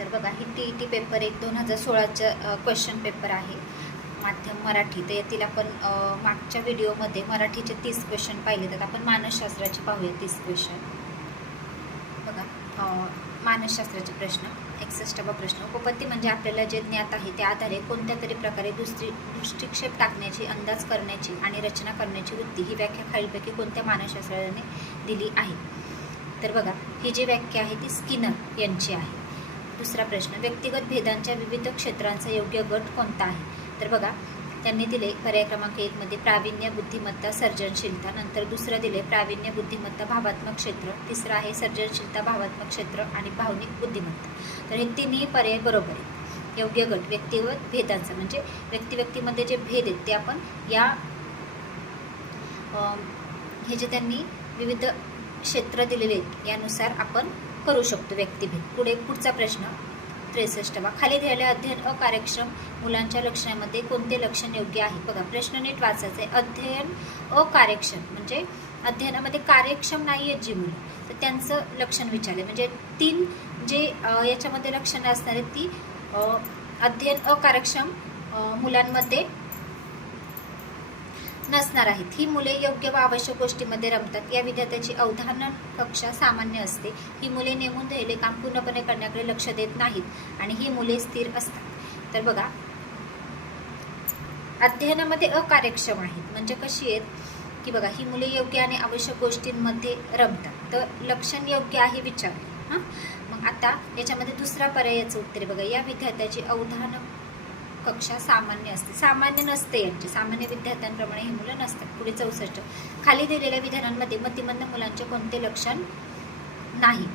तर बघा ही TET paper 1 2016चा question paper आहे माध्यम मराठी. तर यातील आपण मागच्या व्हिडिओमध्ये मराठीचे 30 क्वेश्चन पाहिले. तर आपण मानसशास्त्राचे पाहूया 30 क्वेश्चन. बघा मानसशास्त्राचे प्रश्न. 61वा प्रश्न. उपपत्ती म्हणजे आपल्याला जे ज्ञात आहे त्या आधारे कोणत्या तरी प्रकारे दृष्टिक्षेप टाकण्याची, अंदाज करण्याची आणि रचना करण्याची वृत्ती ही व्याख्या खालीलपैकी कोणत्या मानसशास्त्राने दिली आहे. तर बघा ही जी व्याख्या आहे ती स्किनर यांची आहे. दुसरा प्रश्न. व्यक्तिगत भेदांच्या विविध क्षेत्रांचा योग्य गट कोणता आहे. तर बघा त्यांनी दिले पर्याय क्रमांक 1 मध्ये प्रावीण्य, बुद्धिमत्ता, सर्जनशीलता. नंतर दुसरं दिले प्रावीण्य, बुद्धिमत्ता, भावात्मक क्षेत्र. तिसरं आहे सर्जनशीलता, भावात्मक क्षेत्र आणि भावनिक बुद्धिमत्ता. तर हे तिन्ही पर्याय बरोबर आहेत. योग्य गट व्यक्तिगत भेदांचा म्हणजे व्यक्तीमध्ये जे भेद आहेत ते आपण या हे जे त्यांनी विविध क्षेत्र दिलेले आहेत यानुसार आपण करू शकतो व्यक्तिभेद. पुढचा प्रश्न 63वा. खाली दिलेले अध्ययन अकार्यक्षम मुलांच्या लक्षणामध्ये कोणते लक्षण योग्य आहे. बघा प्रश्न नीट वाचायचा आहे. अध्ययन अकार्यक्षम म्हणजे अध्ययनामध्ये कार्यक्षम नाही आहेत जी मुलं, तर त्यांचं लक्षण विचारले. म्हणजे 3 जे याच्यामध्ये लक्षणं असणार आहेत ती अध्ययन अकार्यक्षम मुलांमध्ये नसणार आहेत. ही मुले योग्य व आवश्यक गोष्टीमध्ये रमतात. या विद्यार्थ्याची अवधान कक्षा सामान्य असते. ही मुले नेमून दिलेले काम पूर्णपणे करण्याकडे लक्ष देत नाहीत आणि ही मुले स्थिर असतात. तर बघा अध्ययनामध्ये अकार्यक्षम आहेत म्हणजे कशी आहेत की बघा ही मुले योग्य आणि आवश्यक गोष्टींमध्ये रमतात. तर लक्षण योग्य आहे विचारले. मग आता याच्यामध्ये दुसरा पर्यायाचं उत्तर बघा. या विद्यार्थ्याची अवधान कक्षा सामान्य असते. सामान्य नसते यांची. सामान्य विद्यार्थ्यांप्रमाणे ही मुलं नसतात. पुढे 64. खाली दिलेल्या विधानांमध्ये मतिमंद मुलांचे कोणते लक्षण नाही.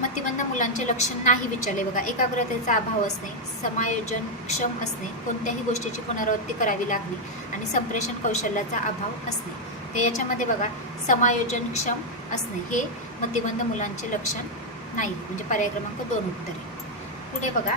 मतिमंद मुलांचे लक्षण नाही विचारले. बघा एकाग्रतेचा अभाव असणे, समायोजनक्षम असणे, कोणत्याही गोष्टीची पुनरावृत्ती करावी लागणे आणि संप्रेषण कौशल्याचा अभाव असणे. तर याच्यामध्ये बघा समायोजनक्षम असणे हे मतिमंद मुलांचे लक्षण नाही म्हणजे पर्याय क्रमांक 2 उत्तर आहे. पुढे बघा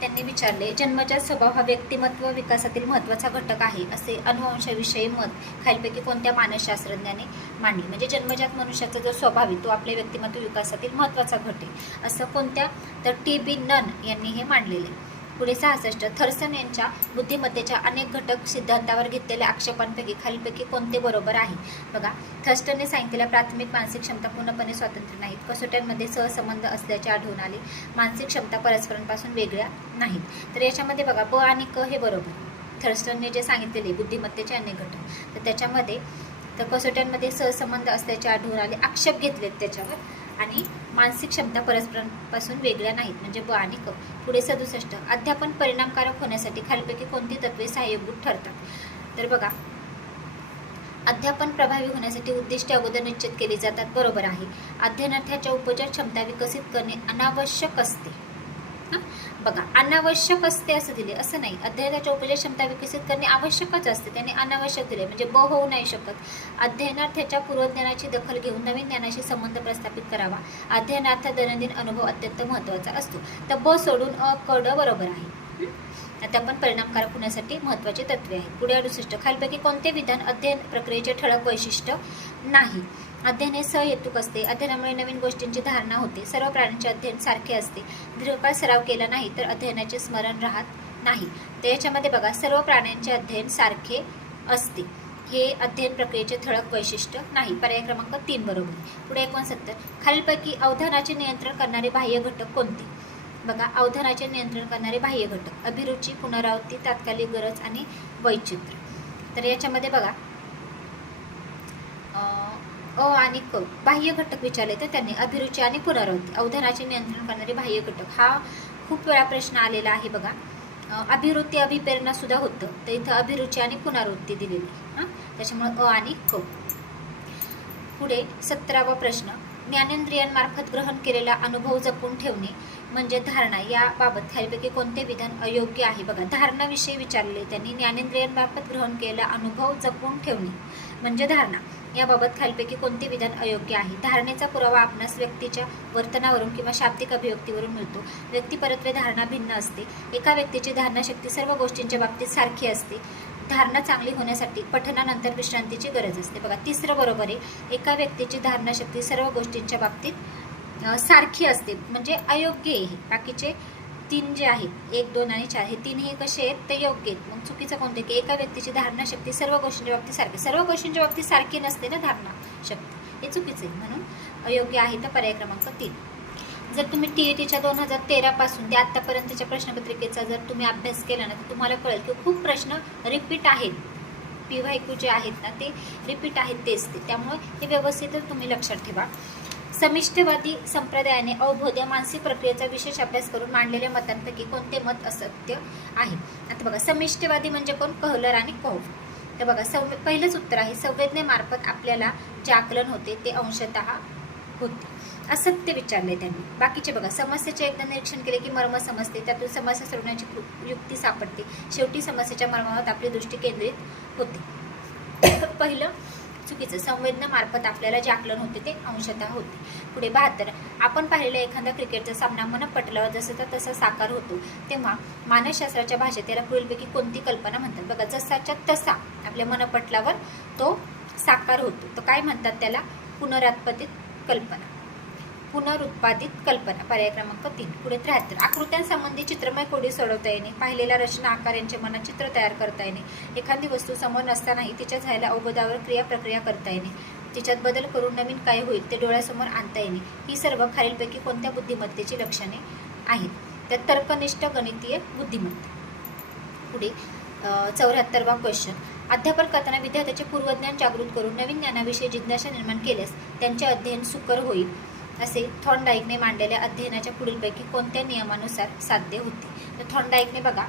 त्यांनी विचारले जन्मजात स्वभाव हा व्यक्तिमत्व विकासातील महत्त्वाचा घटक आहे असे अनुवंशाविषयी मत खालीलपैकी कोणत्या मानसशास्त्रज्ञाने मांडले. म्हणजे जन्मजात मनुष्याचा जो स्वभाव आहे तो आपल्या व्यक्तिमत्व विकासातील महत्त्वाचा घट आहे असं कोणत्या तर TB नन यांनी हे मांडलेले. पुढे 66. थर्सन यांच्या बुद्धिमत्तेच्या अनेक घटक सिद्धांतावर घेतलेल्या आक्षेपांपैकी खालीलपैकी कोणते बरोबर आहे. बघा थर्स्टनने सांगितलेल्या प्राथमिक मानसिक क्षमता पूर्णपणे स्वतंत्र नाहीत. कसोट्यांमध्ये सहसंबंध असल्याचे आढळून आले. मानसिक क्षमता परस्परांपासून वेगळ्या नाहीत. तर याच्यामध्ये बघा ब आणि क हे बरोबर. थर्स्टनने जे सांगितलेले बुद्धिमत्तेचे अनेक घटक तर त्याच्यामध्ये तर कसोट्यांमध्ये सहसंबंध असल्याचे आढळून आले. आक्षेप घेतलेत त्याच्यावर आणि मानसिक क्षमता परस्परांपासून वेगळ्या नाहीत म्हणजे ब आणि क. पुढे 67. अध्यापन परिणामकारक होण्यासाठी खालीलपैकी कोणती तत्वे सहाय्यभूत ठरतात. तर बघा अध्यापन प्रभावी होण्यासाठी उद्दिष्टे अगोदर निश्चित केली जातात. बरोबर आहे. अध्ययनार्थ्याच्या उपचार क्षमता विकसित करणे अनावश्यक असते. बघा अनावश्यक असते असं दिले असं नाही. अध्ययनाच्या उपचार क्षमता विकसित करणे आवश्यकच असते. त्याने अनावश्यक दिले म्हणजे ब होऊ नाही शकत. अध्ययनार्थ्याच्या पूर्वज्ञानाची दखल घेऊन नवीन ज्ञानाशी संबंध प्रस्थापित करावा. अध्ययनार्थ दैनंदिन अनुभव अत्यंत महत्त्वाचा असतो. तर ब सोडून अ क ड बरोबर आहे. आता आपण परिणामकारक होण्यासाठी महत्त्वाचे तत्वे आहेत. पुढे 68. खालीलपैकी कोणते विधान अध्ययन प्रक्रियेचे ठळक वैशिष्ट्य नाही. अध्ययन हे सहेतुक असते. अध्ययनामुळे नवीन गोष्टींची धारणा होते. सर्व प्राण्यांचे अध्ययन सारखे असते. दीर्घकाळ सराव केला नाही तर अध्ययनाचे स्मरण राहत नाही. तर याच्यामध्ये बघा सर्व प्राण्यांचे अध्ययन सारखे असते हे अध्ययन प्रक्रियेचे ठळक वैशिष्ट्य नाही. पर्याय क्रमांक 3 बरोबर. पुढे 69. खालीलपैकी अवधानाचे नियंत्रण करणारे बाह्य घटक कोणते. बघा अवधानाचे नियंत्रण करणारे बाह्य घटक अभिरुची, पुनरावृत्ती, तात्कालिक गरज आणि वैचित्र्य. तर याच्यामध्ये बघा अ आणि क बाह्य घटक विचारले तर त्यांनी अभिरुची आणि पुनरावृत्ती. अवधानाचे नियंत्रण करणारे बाह्य घटक हा खूप वेळा प्रश्न आलेला आहे. बघा अभिवृत्ती अभिप्रेरणा सुद्धा होतं तर इथं अभिरुची आणि पुनरावृत्ती दिलेली त्याच्यामुळे अ आणि क. पुढे 17वा प्रश्न. ज्ञानेंद्रियांमार्फत ग्रहण केलेला अनुभव जपून ठेवणे म्हणजे धारणा याबाबत खालीलपैकी कोणते विधान अयोग्य आहे. बघा धारणाविषयी विचारले त्यांनी. ज्ञानेंद्रियांमार्फत ग्रहण केलेला अनुभव जपून ठेवणे म्हणजे धारणा याबाबत खालीलपैकी कोणते विधान अयोग्य आहे. धारणेचा पुरावा आपणास व्यक्तीच्या वर्तनावरून किंवा शाब्दिक अभिव्यक्तीवरून मिळतो. व्यक्तिपरत्वे धारणा भिन्न असते. एका व्यक्तीची धारणाशक्ती सर्व गोष्टींच्या बाबतीत सारखी असते. धारणा चांगली होण्यासाठी पठनानंतर विश्रांतीची गरज असते. बघा तिसरं बरोबर आहे. एका व्यक्तीची धारणाशक्ती सर्व गोष्टींच्या बाबतीत सारखी असते, म्हणजे अयोग्य आहे. बाकीचे 3 जे आहेत 1, 2 आणि 4 हे तीनही कसे आहेत ते योग्य आहेत. मग चुकीचं कोणते की एका व्यक्तीची धारणा शक्ती सर्व गोष्टींच्या बाबतीत सारखी, सर्व गोष्टींच्या बाबतीत सारखी नसते ना धारणा शक्ती, हे चुकीचं आहे. म्हणून अयोग्य आहे तर पर्याय क्रमांक 3. जर तुम्ही TETच्या 2013 पासून ते आत्तापर्यंतच्या प्रश्नपत्रिकेचा जर तुम्ही अभ्यास केला ना तर तुम्हाला कळेल की खूप प्रश्न रिपीट आहेत. PYQ जे आहेत ना ते रिपीट आहेत तेच ते, त्यामुळे हे व्यवस्थितच तुम्ही लक्षात ठेवा. समिष्टवादी संप्रदायाने अवबोध्य मानसिक प्रक्रियेचा विशेष अभ्यास करून मांडलेल्या मतांपैकी कोणते मत असत्य आहे. आता बघा, समिष्टवादी म्हणजे कोण? कहलर आणि कौफ. तर बघा, पहिलंच उत्तर आहे संवेदनेमार्फत आपल्याला जे आकलन होते ते अंशतः होते. असत्य विचारले त्यांनी. बाकीचे बघा, समस्येचे एकदा निरीक्षण केले की मर्म समजते, त्यातून समस्या सोडवण्याची युक्ती सापडते, शेवटी समस्येच्या मर्मावर आपली दृष्टी केंद्रित होते. पहिलं चुकीचं. संवेदनामार्फत आपल्याला जे आकलन होते ते अंशतः होते. पुढे 72. आपण पाहिलेला एखादा क्रिकेटचा सामना मनपटलावर जसं तसा साकार होतो तेव्हा मानसशास्त्राच्या भाषेत त्याला पुढीलपैकी कोणती कल्पना म्हणतात. बघा, जसाच्या तसा आपल्या मनपटलावर तो साकार होतो, तर काय म्हणतात त्याला? पुनरुत्पादित कल्पना. पुनरुत्पादित कल्पना, पर्याय क्रमांक 3. पुढे 73. आकृत्यांसंबंधी चित्रमय कोडी सोडवता येणे, पाहिलेला रचना आकार यांचे मनात चित्र तयार करता येणे, एखादी वस्तू समोर नसतानाही तिच्या झालेल्या अवबोधावर क्रिया करता येणे, तिच्यात बदल करून नवीन काय होईल ते डोळ्यासमोर आणता येणे, ही सर्व खालीलपैकी कोणत्या बुद्धिमत्तेची लक्षणे आहेत. तर तर्कनिष्ठ गणितीय बुद्धिमत्ता. पुढे 74वा क्वेश्चन. अध्यापन करताना विद्यार्थ्याचे पूर्वज्ञान जागृत करून नवीन ज्ञानाविषयी जिज्ञासा निर्माण केल्यास त्यांचे अध्ययन सुकर होईल असे थॉर्नडाईकने मांडलेल्या अध्ययनाच्या पुढीलपैकी कोणत्या नियमानुसार साध्य होते. तर थॉर्नडाईकने बघा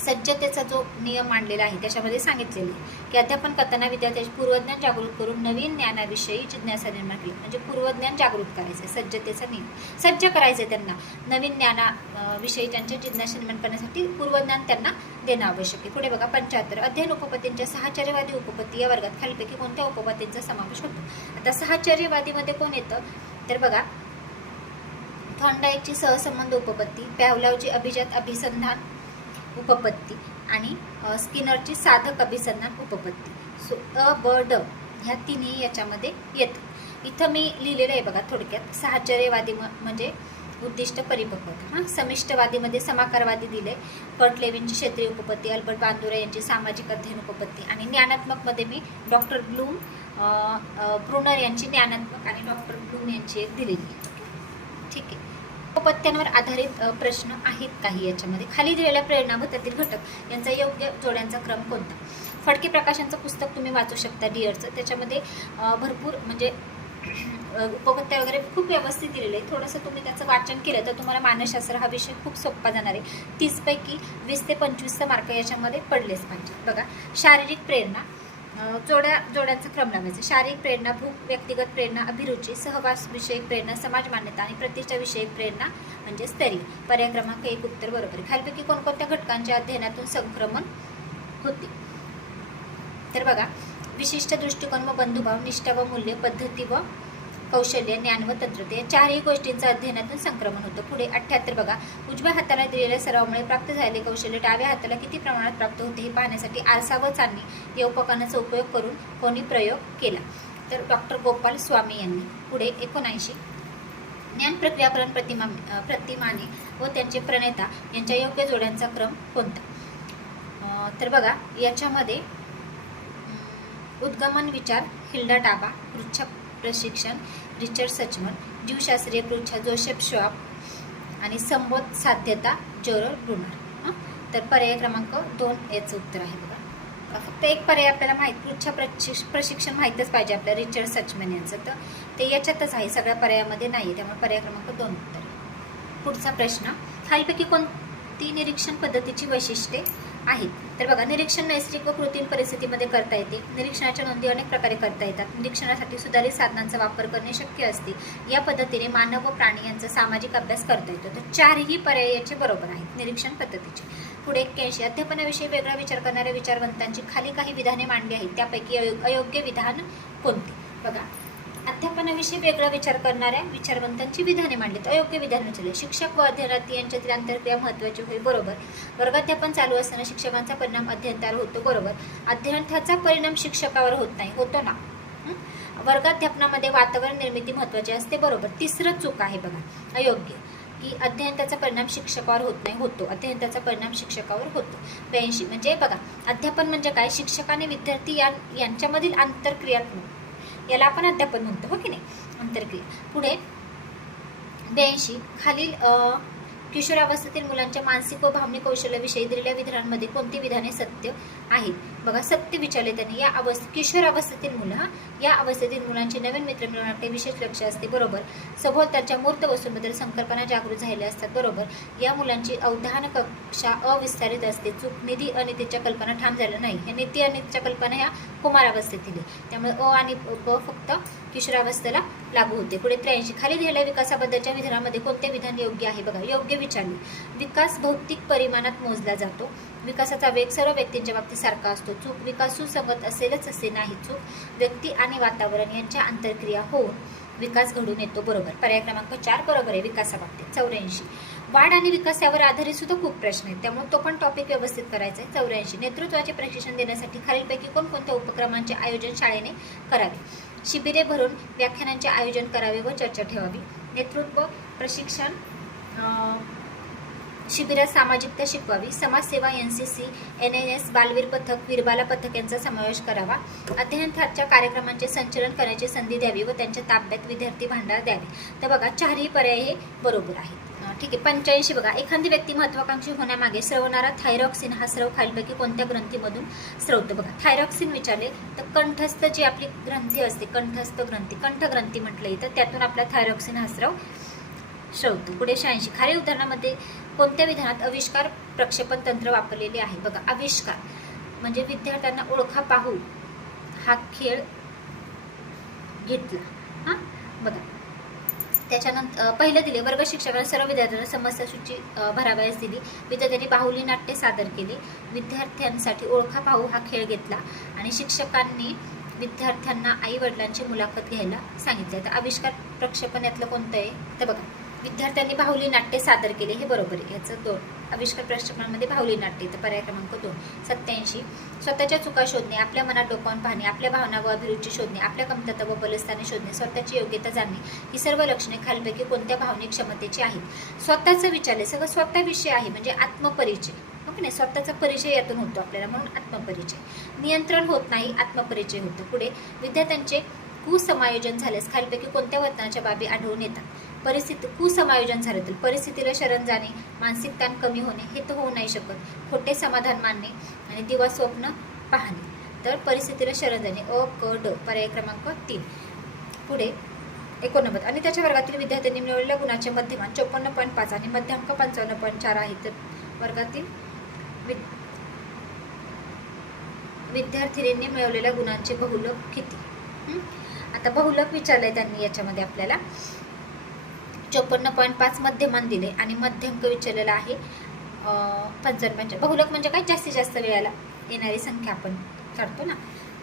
सज्जतेचा जो नियम मांडलेला आहे त्याच्यामध्ये सांगितलेले की अध्यापन करताना विद्यार्थ्याचे पूर्वज्ञान जागृत करून नवीन ज्ञानाविषयी जिज्ञासा निर्माण केली, म्हणजे पूर्वज्ञान जागृत करायचं, सज्जतेचा नियम. सज्ज करायचे त्यांना नवीन ज्ञानाविषयी त्यांचे जिज्ञासा निर्माण करण्यासाठी पूर्वज्ञान त्यांना देणं आवश्यक आहे. पुढे बघा 75. अध्ययन उपपत्तींच्या साहचर्यवादी उपपत्ती या वर्गात खालीलपैकी कोणत्या उपपत्तींचा समावेश होतो. आता साहचर्यवादीमध्ये कोण येतं तर बघा, थॉर्नडाईकची सहसंबंध उपपत्ती, पॅव्लॉवची अभिजात अभिसंधान उपपत्ती आणि स्किनरची साधक अभिसंधान उपपत्ती. सो अ, ब, ड ह्या तिन्ही याच्यामध्ये येतात. इथं मी लिहिलेलं आहे बघा थोडक्यात. साहचर्यवादी म्हणजे उद्दिष्ट परिपक्वता. हां, समिष्टवादीमध्ये समाकारवादी दिले, कर्ट लेविनची क्षेत्रीय उपपत्ती, अल्बर्ट बांदुरा यांची सामाजिक अध्ययन उपपत्ती आणि ज्ञानात्मकमध्ये मी डॉक्टर ब्लूम ब्रुनर यांची ज्ञानात्मक आणि डॉक्टर ब्लूम यांची एक दिलेली आहे. ठीक आहे. उपपत्त्यांवर आधारित प्रश्न आहेत काही याच्यामध्ये. खाली दिलेल्या प्रेरणा व त्यातील घटक यांचा योग्य जोड्यांचा क्रम कोणता. फडके प्रकाशांचं पुस्तक तुम्ही वाचू शकता डिअरचं. त्याच्यामध्ये भरपूर म्हणजे उपपत्त्या वगैरे खूप व्यवस्थित दिलेलं आहे. थोडंसं तुम्ही त्याचं वाचन केलं तर तुम्हाला मानसशास्त्र हा विषय खूप सोपा जाणार आहे. 30 पैकी 20 ते 25 मार्क याच्यामध्ये पडलेच पाहिजे. बघा, शारीरिक प्रेरणा, जोड्यांचा क्रम लावायचा. शारीरिक प्रेरणा, भूक, व्यक्तिगत प्रेरणा, अभिरुची, सहवास विषयक प्रेरणा, समाज मान्यता आणि प्रतिष्ठा विषयक प्रेरणा म्हणजे स्तरीय. पर्याय क्रमांक 1 उत्तर बरोबर. खालीलपैकी कोणकोणत्या घटकांच्या अध्ययनातून संक्रमण होते. तर बघा, विशिष्ट दृष्टिकोन व बंधुभाव, निष्ठा व मूल्य, पद्धती व कौशल्य, ज्ञान व तंत्रज्ञान या चारही गोष्टींचं अध्ययनातून संक्रमण होतं. पुढे 78. बघा, उजव्या हाताला दिलेल्या सरावामुळे प्राप्त झालेले कौशल्य डाव्या हाताला किती प्रमाणात प्राप्त होते हे पाहण्यासाठी आरसा व चाळणी या उपकरणाचा उपयोग करून कोणी प्रयोग केला. तर डॉक्टर गोपाल स्वामी यांनी. पुढे 79. ज्ञान प्रक्रियाकरण प्रतिमाने व त्यांचे प्रणेता यांच्या योग्य जोड्यांचा क्रम कोणता. तर बघा, याच्यामध्ये उद्गमन विचार हिल्डा टाबा, पृच्छ प्रशिक्षण रिचर्ड सचमन, जीवशास्त्रीय पृच्छा जोसेफ श्वाब आणि संबोध साध्यता जोरल ब्रुनर. तर पर्याय क्रमांक 2 याचं उत्तर आहे. बघा, फक्त एक पर्याय आपल्याला माहीत, पृच्छ प्रशिक्षण माहीतच पाहिजे आपल्याला रिचर्ड सचमन यांचं, तर ते याच्यातच आहे, सगळ्या पर्यायामध्ये नाही आहे, त्यामुळे पर्याय क्रमांक 2 उत्तर. पुढचा प्रश्न, खालीलपैकी कोणती निरीक्षण पद्धतीची वैशिष्ट्ये आहेत. तर बघा, निरीक्षण नैसर्गिक व कृत्रिम परिस्थितीमध्ये करता येते. निरीक्षणाच्या नोंदी अनेक प्रकारे करता येतात. निरीक्षणासाठी सुधारित साधनांचा वापर करणे शक्य असते. या पद्धतीने मानव व प्राणी यांचा सामाजिक अभ्यास करता येतो. तर चारही पर्याय याचे बरोबर आहेत निरीक्षण पद्धतीचे. पुढे 81. अध्यापनाविषयी वेगळा विचार करणाऱ्या विचारवंतांची खाली काही विधाने मांडली आहेत, त्यापैकी अयोग्य विधान कोणते. बघा, अध्यापनाविषयी वेगळा विचार करणाऱ्या विचारवंतांची विधाने मांडलीत. अयोग्य विधान विचारले. शिक्षक व अध्ययनार्थी यांच्यातील आंतरक्रिया महत्त्वाची होईल. बरोबर. वर्गाध्यापन चालू असताना शिक्षकांचा परिणाम अध्ययनावर होतो. बरोबर. अध्ययनार्थाचा परिणाम शिक्षकावर होत नाही, होतो ना. वर्गाध्यापनामध्ये वातावरण निर्मिती महत्त्वाची असते, बरोबर. तिसरं चूक आहे बघा, अयोग्य, की अध्ययन त्याचा परिणाम शिक्षकावर होत नाही, होतो. अध्ययन त्याचा परिणाम शिक्षकावर होतो. 82 म्हणजे बघा, अध्यापन म्हणजे काय, शिक्षक आणि विद्यार्थी यांच्यामधील आंतरक्रियात्मक, याला आपण अध्यापन म्हणतो, हो की नाही, आंतरक्रिया. पुढे 82 खालील किशोरावस्थेतील मुलांच्या मानसिक व भावनिक कौशल्याविषयी दिलेल्या विधानांमध्ये कोणती विधाने सत्य आहेत. बघा, सत्य विचारले त्यांनी. या किशोरावस्थेतील मुलं, या अवस्थेतील मुलांचे नवीन मित्र मिळवण्याकडे विशेष लक्ष असते, बरोबर. सभोवतालच्या मूर्त वस्तूंबद्दल संकल्पना जागृत झालेल्या असतात, बरोबर. या मुलांची अवधान कक्षा अविस्तारित असते. चूक, निधी अनितीच्या कल्पना ठाम झाल्या नाही. हे नीती अनितीच्या कल्पना ह्या कुमारावस्थेतील, त्यामुळे अ आणि ब फक्त किशोरावस्थेला लागू होते. पुढे 83 खाली दिलेल्या विकासाबद्दलच्या विधानामध्ये कोणते विधान योग्य आहे. बघा, योग्य विचारले. विकास भौतिक परिमाणात मोजला जातो. विकासाचा वेग सर्व व्यक्तींच्या बाबतीत सारखा असतो. चूक, विकास सुसंगत असेलच असे नाही. चूक, व्यक्ती आणि वातावरण यांच्या आंतरक्रिया होऊन विकास घडून येतो, बरोबर. पर्याय क्रमांक 4 बरोबर आहे विकासाबाबतीत. 84 वाढ आणि विकास यावर आधारित सुद्धा खूप प्रश्न आहेत, त्यामुळे तो पण टॉपिक व्यवस्थित करायचा आहे. 84 नेतृत्वाचे प्रशिक्षण देण्यासाठी खालीलपैकी कोणकोणत्या उपक्रमांचे आयोजन शाळेने करावे. शिबिरे भरून व्याख्यानांचे आयोजन करावे व चर्चा ठेवावी. नेतृत्व प्रशिक्षण शिबिरात सामाजिकता शिकवावी. समाजसेवा, NCC, NNS, बालवीर पथक, वीरबाला पथक यांचा समावेश करावा. अध्ययनाच्या कार्यक्रमांचे संचलन करण्याची संधी द्यावी व त्यांच्या ताब्यात विद्यार्थी भांडार द्यावे. तर बघा, चारही पर्याय हे बरोबर आहेत. ठीक आहे. 85 बघा, एखादी व्यक्ती महत्वाकांक्षी होण्यामागे स्रवणारा थायरॉक्सिन हा स्रव खालीलपैकी कोणत्या ग्रंथीमधून स्रवतो. बघा, थायरॉक्सिन विचारले तर कंठस्थ जी आपली ग्रंथी असते, कंठस्थ ग्रंथी, कंठग्रंथी म्हटलं तर त्यातून आपला थायरॉक्सिन हा स्रव श्रवतो. पुढे 86 खालील उदाहरणामध्ये कोणत्या विधानात आविष्कार प्रक्षेपण तंत्र वापरलेले आहे. बघा, आविष्कार म्हणजे विद्यार्थ्यांना ओळखा पाहू हा खेळ घेतला. हां, बघा, त्याच्यानंतर पहिलं दिले वर्ग शिक्षकांना सर्व विद्यार्थ्यांना समस्या सूची भरावयास दिली. विद्यार्थ्यांनी बाहुली नाट्य सादर केले. विद्यार्थ्यांसाठी ओळखा पाहू हा खेळ घेतला आणि शिक्षकांनी विद्यार्थ्यांना आई वडिलांची मुलाखत घ्यायला सांगितले. तर आविष्कार प्रक्षेपण यातलं कोणतं आहे. तर बघा, विद्यार्थ्यांनी बाहुली नाट्य सादर केले, हे बरोबर आहे. याचं 2 आविष्कार प्रक्षेपणामध्ये बाहुली नाट्य. तर पर्याय क्रमांक 2. 87 स्वतःच्या चुका शोधणे, आपल्या मनात डोकावून पाहणे, आपल्या भावना व अभिरुची शोधणे, आपल्या कमतरता व बलस्थाने शोधणे, स्वतःची योग्यता जाणणे, ही सर्व लक्षणे खालीलपैकी कोणत्या भावनिक क्षमतेची आहेत. स्वतःचं विचारले, सगळं स्वतःविषयी आहे म्हणजे आत्मपरिचय, ओके नाही, स्वतःचा परिचय यातून होतो आपल्याला, म्हणून आत्मपरिचय. नियंत्रण होत नाही, आत्मपरिचय होतो. पुढे विद्यार्थ्यांचे कुसमायोजन झाल्यास खालीलपैकी कोणत्या वर्तनाच्या बाबी आढळून येतात. कुसमायोजन झालं तर परिस्थितीला शरण जाणे, मानसिक ताण कमी होणे, हे तर होऊ नाही शकत. खोटे समाधान मानणे आणि दिवा स्वप्न पाहणे. तर परिस्थितीला शरण जाणे, अ, क, ड. पर्याय क्रमांक 3. पुढे 89 आणि त्याच्या वर्गातील विद्यार्थ्यांनी मिळवलेल्या गुणाचे मध्यमान 54.5 आणि मध्यांक 55.4 आहे. तर वर्गातील विद्यार्थिनींनी मिळवलेल्या गुणांचे बहुलक किती. आता बहुलक विचारलंय त्यांनी याच्यामध्ये आपल्याला. 54.5 मध्यमान दिले आणि मध्यांक विचारलेला आहे 55. बहुलक म्हणजे काय, जास्तीत जास्त वेळेला येणारी संख्या आपण काढतो ना.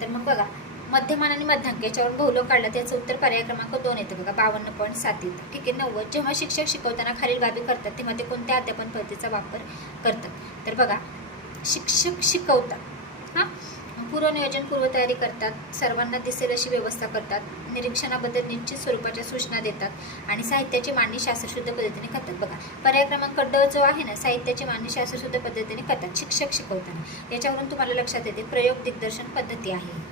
तर मग बघा, मध्यमान आणि मध्यांक याच्यावरून बहुलक काढला, त्याचं उत्तर पर्याय क्रमांक 2 येतं. बघा, 52.7 येतं. ठीक आहे. 90 जेव्हा शिक्षक शिकवताना खालील बाबी करतात तेव्हा ते कोणत्या अध्यापन पद्धतीचा वापर करतात. तर बघा, शिक्षक शिकवतात, हां, पूर्वनियोजन, पूर्वतयारी करतात, सर्वांना दिसेल अशी व्यवस्था करतात, निरीक्षणाबद्दल निश्चित स्वरूपाच्या सूचना देतात आणि साहित्याची मांडणी शास्त्रशुद्ध पद्धतीने करतात. बघा, पर्याय क्रमांक ड जो आहे ना, साहित्याची मांडणी शास्त्रशुद्ध पद्धतीने करतात शिक्षक शिकवताना. याच्यावरून तुम्हाला लक्षात येते प्रयोग दिग्दर्शन पद्धती आहे.